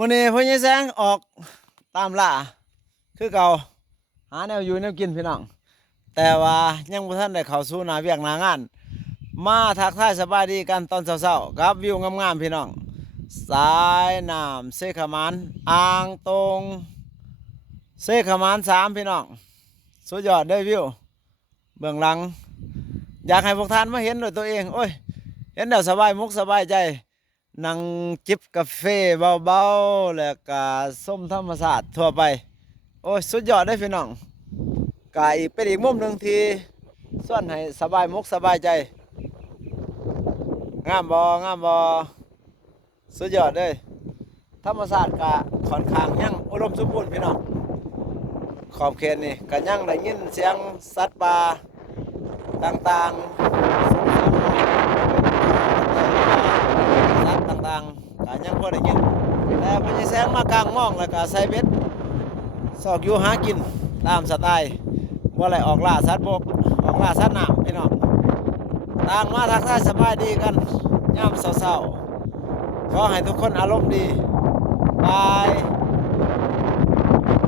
มื้อนี้พ่อใหญ่แสงออกตามล่าคือเก่าหาแนวอยู่แนวกินพี่น้องแต่ว่ายังบ่ทันได้เข้าสู่หน้าเวียกหน้างานมาทักทายสบายดีกันตอนเช้าๆกับวิวงามๆพี่น้องสายน้ำเซขมานอ่างตรงเซขมาน3พี่น้องสุดยอดเด้อวิวเบื้องหลังอยากให้พวกท่านมาเห็นด้วยตัวเองโอ้ยเห็นแล้วสบายมุกสบายใจนั่งจิบกาแฟเบาๆแล้วก็ส้มธรรมชาติทั่วไปโอ้ยสุดยอดได้อพี่น้องก็อีกเป็นอีกมุมหนึ่งที่ส่วนให้สบายมุกสบายใจงามบ่สุดยอดเลยธรรมชาติก็ค่อนข้างยังอุดมสมบูรณ์พี่น้องขอบเขตนี่ก็ยังได้ยินเสียงสัตว์ป่าต่างๆสัตว์ต่างๆก็ยังพอได้ยินแต่พอจะแสงมากลางม่องแล้วก็ใส่เบ็ดสอกอยู่หากินตามสไตล์บ่ไรออกล่าสัตว์บกออกล่าสัตว์น้ำพี่น้องต่างมาทักทายสบายดีกันยามเศร้าๆขอให้ทุกคนอารมณ์ดีบาย